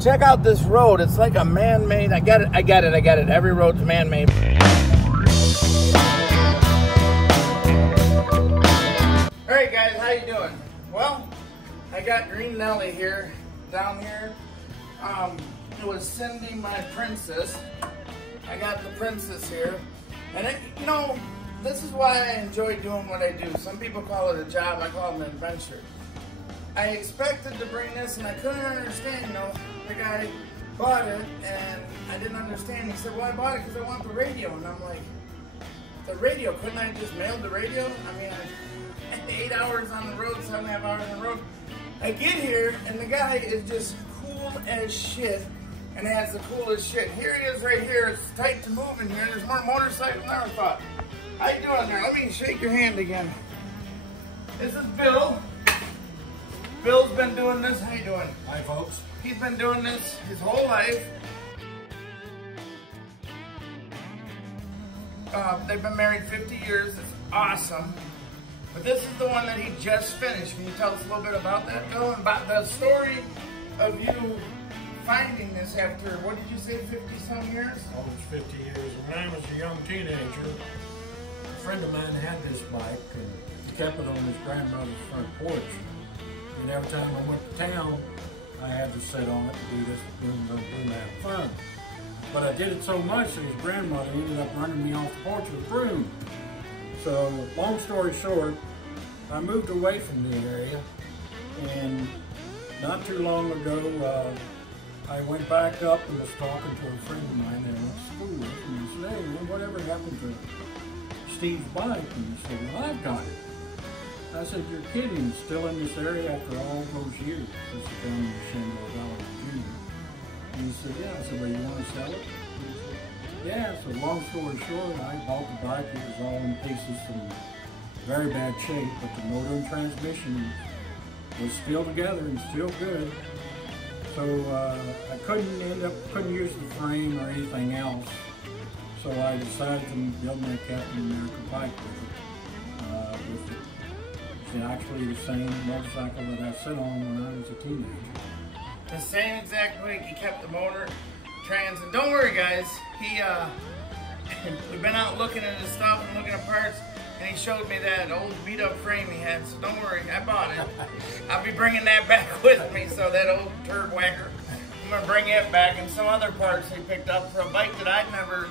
Check out this road. It's like a man-made. I get it. Every road's man-made. All right, guys, how you doing? Well, I got Green Nelly here, down here. It was Cindy, my princess. I got the princess here. And you know, this is why I enjoy doing what I do. Some people call it a job, I call it an adventure. I expected to bring this and I couldn't understand, you know, the guy bought it and I didn't understand. He said, well, I bought it because I want the radio. And I'm like, the radio, couldn't I just mail the radio? I mean, 8 hours on the road, 7.5 hours on the road. I get here and the guy is just cool as shit and has the coolest shit. Here he is right here. It's tight to move in here. There's more motorcycles than I ever thought. How you doing there? Let me shake your hand again. This is Bill. Bill's been doing this. How you doing? Hi, folks. He's been doing this his whole life. They've been married 50 years. It's awesome. But this is the one that he just finished. Can you tell us a little bit about that, Bill? And about the story of you finding this after, what did you say, 50-some years? Almost 50 years. When I was a young teenager, a friend of mine had this bike, and he kept it on his grandmother's front porch. And every time I went to town, I had to sit on it to do this, boom, have fun. But I did it so much that his grandmother ended up running me off the porch with a broom. So, long story short, I moved away from the area, and not too long ago, I went back up and was talking to a friend of mine that I went to school with, and he said, hey, man, whatever happened to Steve's bike? And he said, well, I've got it. I said, you're kidding, it's still in this area after all those years. This is down in Shenandoah Valley, Virginia. And he said, yeah. I said, well, you want to sell it? And he said, yeah. So long story short, I bought the bike. It was all in pieces and very bad shape, but the motor and transmission was still together and still good. So I couldn't use the frame or anything else. So I decided to build my Captain America bike with it. It's actually the same motorcycle that I sit on when I was a teenager. The same exact bike. He kept the motor, trans, and don't worry, guys. We've been out looking at his stuff and looking at parts, and he showed me that old beat-up frame he had. So don't worry, I bought it. I'll be bringing that back with me. So that old turd whacker, I'm gonna bring it back, and some other parts he picked up for a bike that I'd never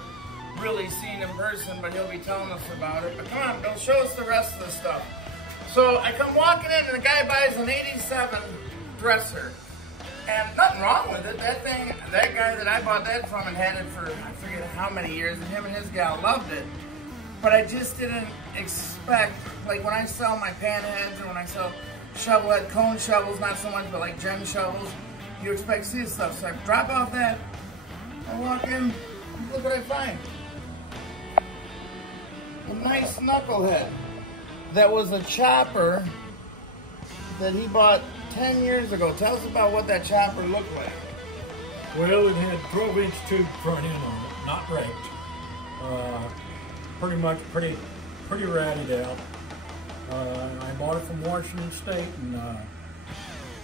really seen in person, but he'll be telling us about it. But come on, Bill, show us the rest of the stuff. So I come walking in and the guy buys an 87 dresser. And nothing wrong with it. That thing, that guy that I bought that from and had it for I forget how many years, and him and his gal loved it. But I just didn't expect, like when I sell my pan heads or when I sell shovel head, cone shovels, not so much, but like gem shovels, you expect to see this stuff. So I drop off that, I walk in, look what I find. A nice knucklehead. That was a chopper that he bought 10 years ago. Tell us about what that chopper looked like. Well, it had 12-inch tube front end on it, not wrecked. Pretty much pretty ratted out. I bought it from Washington State and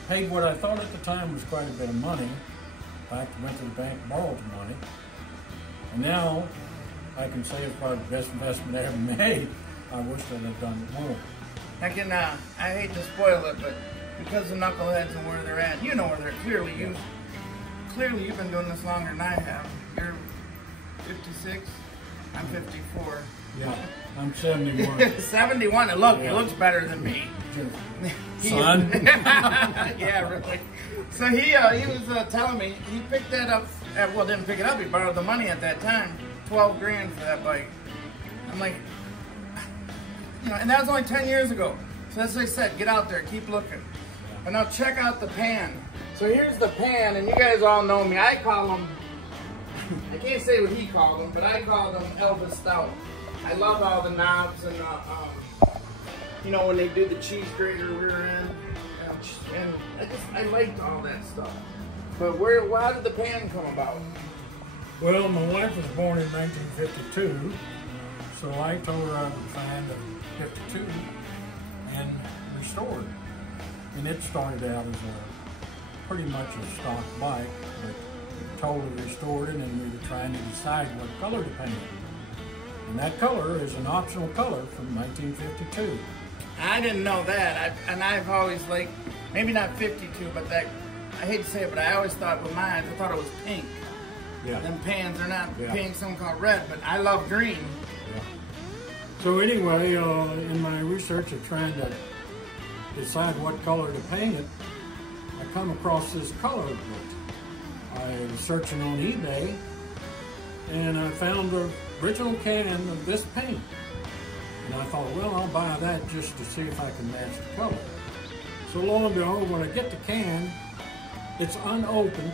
paid what I thought at the time was quite a bit of money. In fact, I went to the bank and borrowed the money. And now I can say it's probably the best investment I ever made. I wish I'd have done it more. I hate to spoil it, but because of knuckleheads and where they're at, you know where they're clearly. Clearly you've been doing this longer than I have. You're 56, I'm 54. Yeah, I'm 71. 71, and look, it looks better than me. Son? Yeah, really. So he was telling me, he picked that up, well, didn't pick it up, he borrowed the money at that time, 12 grand for that bike. I'm like, you know, and that was only 10 years ago. So as I said, get out there, keep looking. But now check out the pan. So here's the pan, and you guys all know me. I call them, I can't say what he called them, but I call them Elvis Stout. I love all the knobs and you know, when they do the cheese grater rear end, and I liked all that stuff. But how did the pan come about? Well, my wife was born in 1952, so I told her I would find a 52 and restore it. And it started out as a pretty much a stock bike, but totally restored it, and we were trying to decide what color to paint it. And that color is an optional color from 1952. I didn't know that, and I've always liked, maybe not 52, but that, I hate to say it, but I always thought with mine, I thought it was pink. Yeah. Them pans are not pink, some call red, but I love green. Yeah. So anyway, in my research of trying to decide what color to paint it, I come across this color book. I was searching on eBay, and I found the original can of this paint. And I thought, well, I'll buy that just to see if I can match the color. So lo and behold, when I get the can, it's unopened,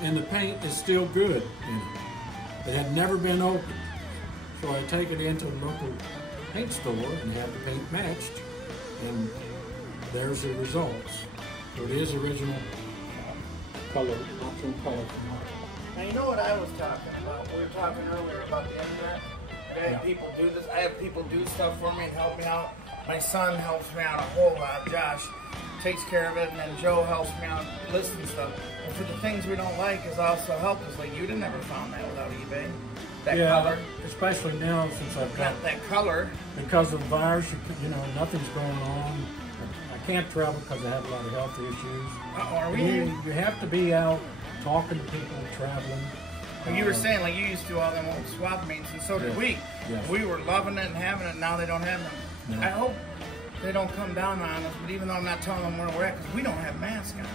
and the paint is still good in it. It had never been opened. So I take it into the local paint store and have the paint matched, and there's the results. So it is original color, optional color from Mark. Now you know what I was talking about? We were talking earlier about the internet. I have people do this. I have people do stuff for me and help me out. My son helps me out a whole lot. Josh takes care of it, and then Joe helps me out, listing stuff. And for the things we don't like, has also helped us. Like you'd have never found that without eBay. That color, especially now since I've got that color. Because of the virus, you know, nothing's going on. I can't travel because I have a lot of health issues. Are we? You have to be out talking to people, traveling. Well, you were saying like you used to do all them old swap meets, and so did we. Yes. We were loving it and having it. Now they don't have them. No. I hope they don't come down on us. But even though I'm not telling them where we're at, because we don't have masks on.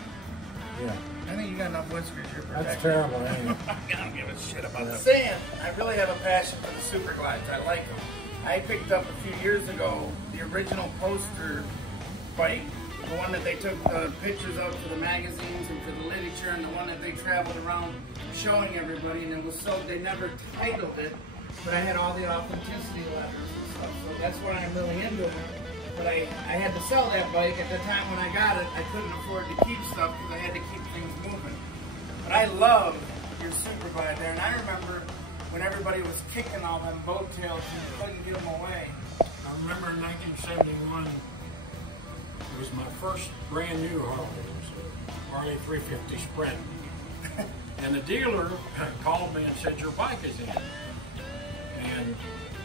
Yeah. I think you got enough whiskers. You're protected. That's terrible, ain't it? I don't give a shit about that. Saying, I really have a passion for the super glides. I like them. I picked up a few years ago the original poster bike, the one that they took the pictures of for the magazines and for the literature, and the one that they traveled around showing everybody. And it was so they never titled it, but I had all the authenticity letters and stuff. So that's why I'm really into it. But I had to sell that bike. At the time when I got it, I couldn't afford to keep stuff because I had to keep things moving. But I love your super glide there, and I remember when everybody was kicking all them boat tails and you couldn't get them away. I remember in 1971, it was my first brand new Harley. It was a Harley 350 Sprint. And the dealer called me and said, your bike is in. And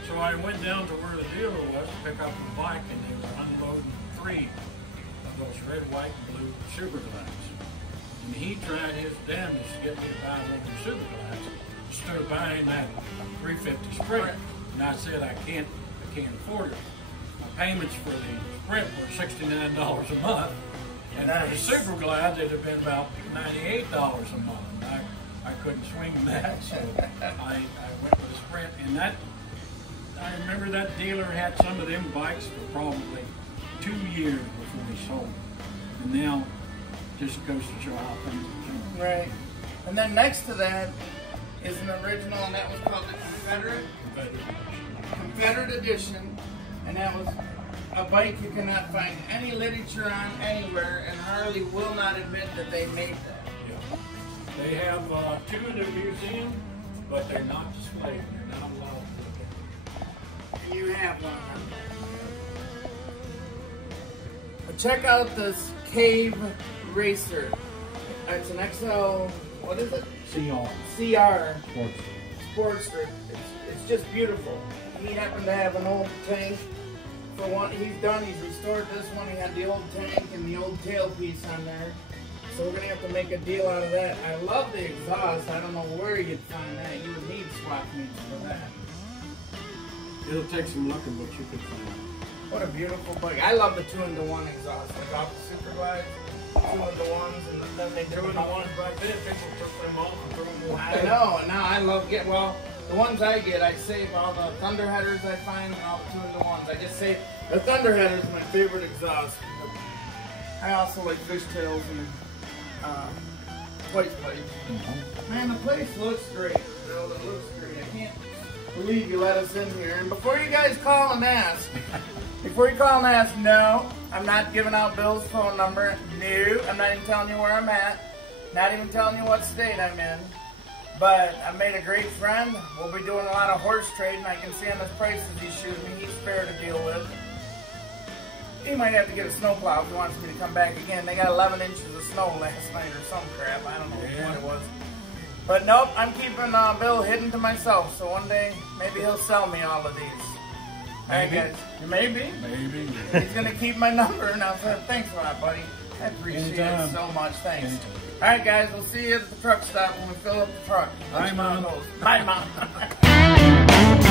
so I went down to where the dealer was to pick up the bike, and they were unloading 3 of those red, white, and blue super glides. And he tried his damnedest to get me to buy one of the super glides instead of buying that 350 Sprint. And I said, I can't afford it. My payments for the Sprint were $69 a month. And for the super glides, it'd have been about $98 a month. I couldn't swing that, so I went with the Sprint. And that, I remember that dealer had some of them bikes for probably 2 years before he sold them. And now, just goes to show how things have changed. Right. And then next to that is an original, and that was called the Confederate Edition. And that was a bike you cannot find any literature on anywhere, and Harley will not admit that they made that. Yeah. They have 2 in the museum, but they're not displayed. They're not allowed to look at. And you have one. But check out this Cave Racer. It's an XL, what is it? CR. Sportster. It's just beautiful. He happened to have an old tank. For one, he's restored this one. He had the old tank and the old tailpiece on there. So we're gonna have to make a deal out of that. I love the exhaust. I don't know where you'd find that. You would need swap meets for that. It'll take some looking, but you could find it. What a beautiful bike. I love the 2-in-1 exhaust. Like off the super glide, 2-in-1s, and then they do 2-in-1s right there. People took them off and threw them away. I know, and now I love the ones I get, I save all the thunder headers I find and all the 2-in-1s. I just save the thunder headers, my favorite exhaust. I also like fishtails and place. Man, the place looks great. It looks great. I can't believe you let us in here. And before you guys call and ask, no, I'm not giving out Bill's phone number. No, I'm not even telling you where I'm at. Not even telling you what state I'm in. But I made a great friend. We'll be doing a lot of horse trading. I can see on the prices he shoots me. He's fair to deal with. he might have to get a snowplow if he wants me to come back again. They got 11 inches of snow last night or some crap. I don't know what it was. But nope, I'm keeping Bill hidden to myself. So one day, maybe he'll sell me all of these. Maybe. All right, guys. Maybe. Maybe. He's going to keep my number. And I'll say, thanks a lot, buddy. I appreciate it so much. Thanks. Anytime. All right, guys. We'll see you at the truck stop when we fill up the truck. Bye, Mom. Bye, Mom.